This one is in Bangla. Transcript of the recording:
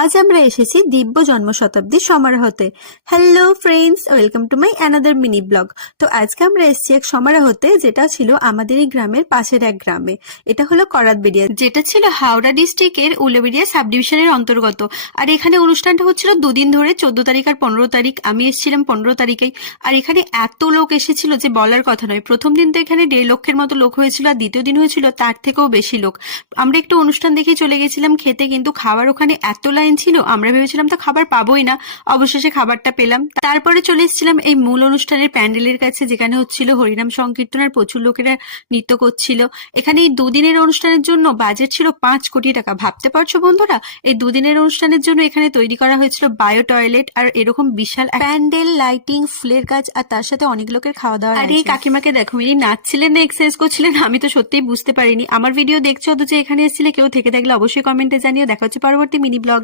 আজ আমরা এসেছি দিব্য জন্ম শতাব্দী সমারোহতে। Hello friends, welcome to my another mini blog. তো আজকে আমরা এসেছি এক সমারোহতে, যেটা ছিল আমাদের এই গ্রামের পাশের এক গ্রামে। এটা হলো করাতবেড়িয়া, যেটা ছিল হাওড়া ডিস্ট্রিক্টের উলুবেড়িয়া সাব ডিভিশনের অন্তর্গত। আর এখানে অনুষ্ঠানটা হচ্ছিল দুদিন ধরে, 14 তারিখ আর 15 তারিখ। আমি এসেছিলাম 15 তারিখেই। আর এখানে এত লোক এসেছিল যে বলার কথা নয়। প্রথম দিন তো এখানে 1.5 লক্ষের মতো লোক হয়েছিল, আর দ্বিতীয় দিন হয়েছিল তার থেকেও বেশি লোক। আমরা একটু অনুষ্ঠান দেখে চলে গেছিলাম খেতে, কিন্তু খাবার ওখানে এত লাইন ছিল, আমরা ভেবেছিলাম তো খাবার পাবোই না। অবশেষে খাবারটা পেলাম। তারপরে চলে এসেছিলাম এই মূল অনুষ্ঠানের প্যান্ডেলের কাছে, যেখানে হচ্ছিল হরিনাম সংকীর্তন, আর প্রচুর লোকেরা নৃত্য করছিল। এখানে এই দুদিনের অনুষ্ঠানের জন্য বাজেট ছিল 5 কোটি টাকা। ভাবতে পারছো বন্ধুরা, এই দুদিনের অনুষ্ঠানের জন্য এখানে তৈরি করা হয়েছিল বায়ো টয়লেট, আর এরকম বিশাল প্যান্ডেল, লাইটিং, ফুলের কাজ, আর তার সাথে অনেক লোকের খাওয়া দাওয়া। আর এই কাকিমাকে দেখো, ইনি নাচছিলেন না এক্সারসাইজ করছিলেন, আমি তো সত্যিই বুঝতে পারিনি। আমার ভিডিও দেখছো অথচ এখানে এসেছিলে, কেউ থেকে থাকলে অবশ্যই কমেন্টে জানিও। দেখা হচ্ছে পরবর্তী মিনি ব্লগ।